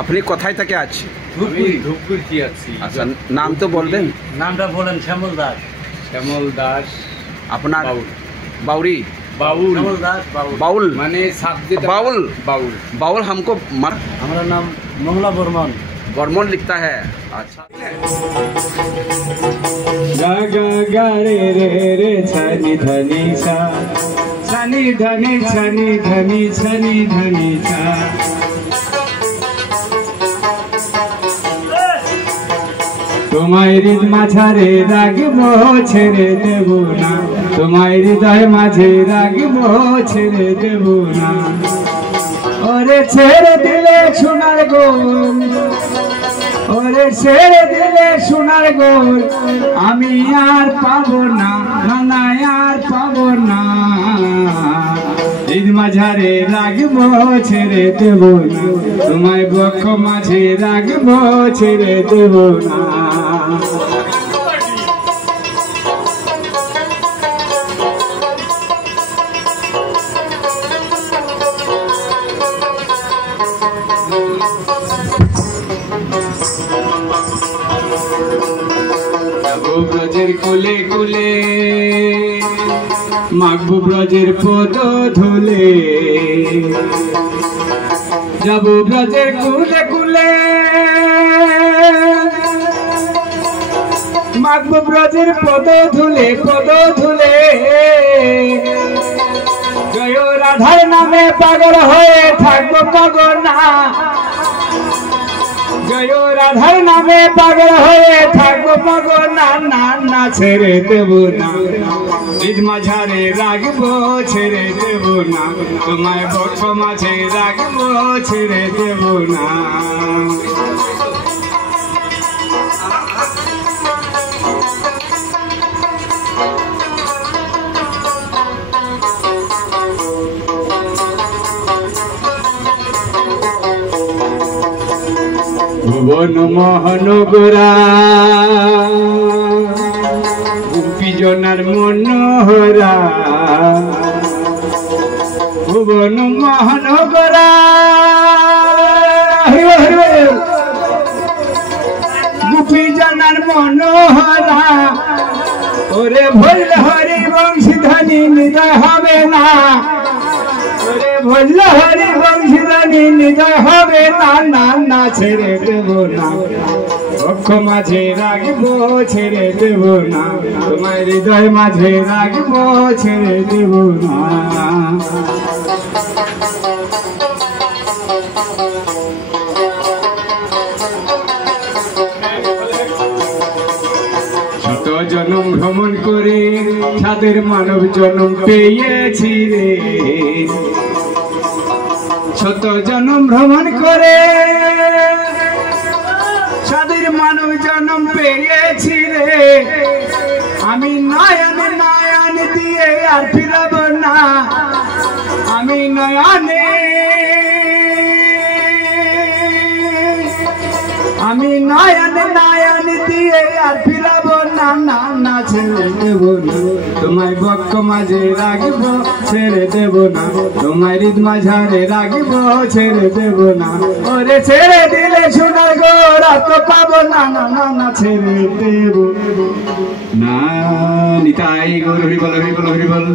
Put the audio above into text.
আপনি কোথায় থেকে আছেন? ধূপগুড়ি আছি। আচ্ছা, নাম তো বলবেন। নামটা বলেন। শ্যামল দাস। শ্যামল দাস। আপনার? বাউল। बाउरी। बाउल। श्यामल दास बाउल। बाउल माने बाउल। बाउल। बाउल हमको हमारा नाम मंगला बर्मन। बर्मन लिखता है। अच्छा। गा गा गा रे रे रे छनी धनी सा, छनी धनी छनी धनी छनी धनी सा। তোমায় হৃদ মাঝারে রাগব ছেড়ে দেব না, তোমায় হৃদয় মাঝে রাগব ছেড়ে দেব না। ওরে ছেড়ে দিলে সোনার গোল, ওরে ছেড়ে দিলে সোনার গোল, আমি আর পাবো না, না আর পাবো না। হৃদ মাঝারে রাগব ছেড়ে দেব না, তোমায় বক্ষ মাঝে রাগব ছেড়ে দেব না। ব্রজের কোলে কোলে মাগবো ব্রজের পদ ধুলে, যাব ব্রজের কুলে কুলে মাগবো ব্রজের পদ ধুলে, পদ ধুলে। জয় রাধার নামে পাগল হয়ে থাকবো পাগল না, জয় রাধার নামে পাগল হয়ে থাকবো পাগল না, না না ছেড়ে দেব না। হৃদ মাঝারে রাগবো ছেড়ে দেব না, তোমায় বক্ষ মাঝে রাগবো ছেড়ে দেব না। ভুবন মহানগরা গোপী জনার মনোহরা, ভুবন মহানগরা গোপী জনার মনোহরা। ওরে ভুল হরি বংশীধ্বনি নিদয় হবে না, ওরে ভুল হরি বংশীধ্বনি নিদয় হবে না, না না ছেড়ে দেব না। বক্ষ মাঝে রাগবো ছেড়ে দেব না, তোমার হৃদয় মাঝে রাগবো ছেড়ে দেব না। শত জনম ভ্রমণ করে সাদের মানব জন্ম পেয়েছি রে, শত জনম ভ্রমণ করে সাদের মানব জন্ম পেয়েছি রে। আমি নয়ন নয়ন দিয়ে আর ফিরব না, আমি নয়নে আমি নয়ন নয়ন দিয়ে আর ফিরব না, না না ছেড়ে দেব না। তোমায় বক্ষ মাঝে রাগবো ছেড়ে দেব না, তোমায় হৃদ মাঝারে রাগবো ছেড়ে দেব না। ওরে ছেড়ে দিলে সোনার গোর তো পাবো না, না না না ছেড়ে দেব না। নিতাই গৌর হরি বল, হরি বল, হরি বল।